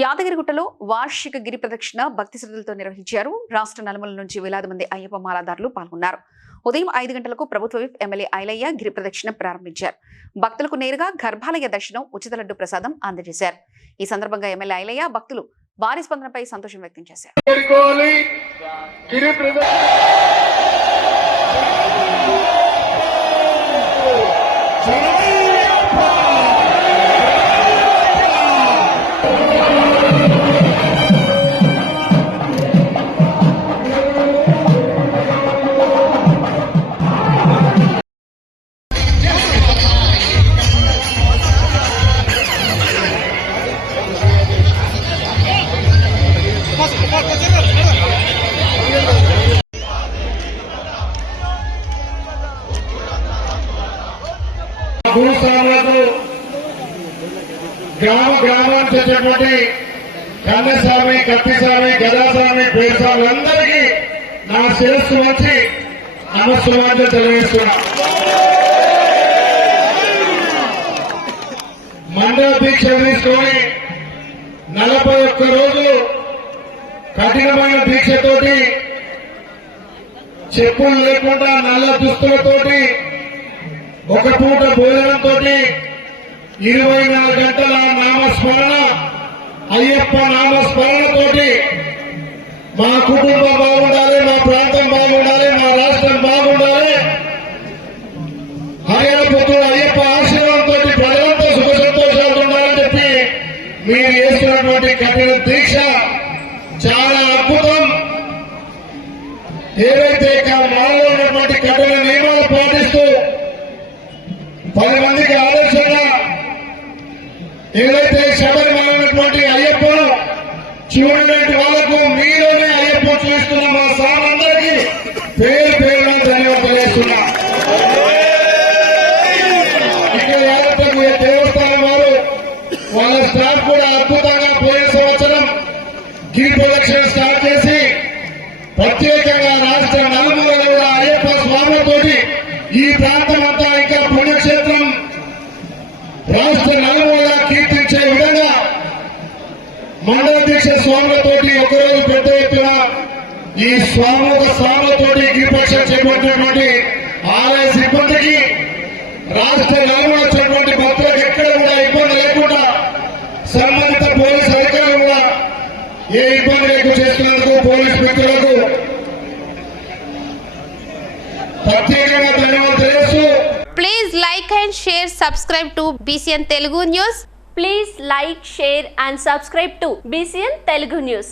యాదగిరిగుట్టలో వార్షిక గిరి ప్రదక్షిణ భక్తి శ్రద్ధలతో నిర్వహించారు. రాష్ట్ర నలుమూలల నుంచి వేలాది మంది అయ్యప్ప మాలాదారులు పాల్గొన్నారు. ఉదయం 5 గంటలకు ప్రభుత్వ విప్ ఎమ్మెల్యే ఐలయ్య గిరి ప్రదక్షిణ ప్రారంభించారు. భక్తులకు నేరుగా గర్భాలయ దర్శనం, ఉచిత లడ్డు ప్రసాదం అందజేశారు. ఈ సందర్భంగా ఎమ్మెల్యే ఐలయ్య భక్తులు భారీ స్పందనపై సంతోషం వ్యక్తం చేశారు. భూస్వాములకు గ్రామానికి వచ్చేటువంటి కన్నస్వామి, కత్తిస్వామి, గదాస్వామి, పేరుస్వామి అందరికీ నా శిరస్సు వచ్చి నమస్కారాలు తెలియజేస్తున్నా. మండల దీక్ష తీసుకొని 41 రోజులు కఠినమైన దీక్షతోటి, చెప్పులు లేకుండా నల్ల దుస్తులతోటి, ఒక పూట భోజనంతో 24 గంటల నామస్మరణ, అయ్యప్ప నామస్మరణతోటి మా కుటుంబం బాగుండాలి, మా ప్రాంతం బాగుండాలి, మా రాష్ట్రం బాగుండాలి, హరిహర పుత్రుడు అయ్యప్ప ఆశీర్వాదంతో ప్రజలంతా సుఖ సంతోషాలు ఉండాలని చెప్పి మీరు చేస్తున్నటువంటి కఠిన దీక్ష చాలా అద్భుతం. ఏదైతే మాలో ఉన్నటువంటి కఠిన నియమాలు పాటిస్తూ 10 మందికి ఆదర్శంగా ఏదైతే శబరిమల ఉన్నటువంటి అయ్యప్పను చూడలేని వాళ్లకు మీలోనే అయ్యప్ప చూస్తున్న మా సామందరికీ పేరు పేరున ధన్యవాదాలు తెలియజేస్తున్నా. ఇక్కడ యాదగిరి దేవస్థానం వారు వాళ్ళ స్టాఫ్ కూడా అద్భుతంగా పోయిన సంవత్సరం గిరి ప్రదక్షిణ స్టార్ట్ చేసి ప్రత్యేకంగా రాష్ట్ర నలుమూలలో కూడా అయ్యప్ప స్వాములతోటి ఈ ప్రాంతం అంతా ఇంకా పుణ్యక్షేత్రం రాష్ట్ర నలుమూల కీర్తించే విధంగా మండల దీక్ష స్వాములతోటి ఒకరోజు పెద్ద ఎత్తున ఈ స్వాములతోటి గిరిపక్ష చేపట్టినటువంటి ఆలయ సిబ్బందికి, రాష్ట్ర నలుమూల వచ్చినటువంటి భక్తులకు ఎక్కడ కూడా ఇబ్బంది లేకుండా సంబంధిత పోలీసు అధికారులు కూడా ఏ ఇబ్బంది లేకుండా చేస్తున్నందుకు పోలీసు మిత్రులకు ప్రత్యేకంగా ధన్యవాదాలు తెలియజేస్తూ Please like and share, subscribe to BCN Telugu News. Please like, share and subscribe to BCN Telugu News.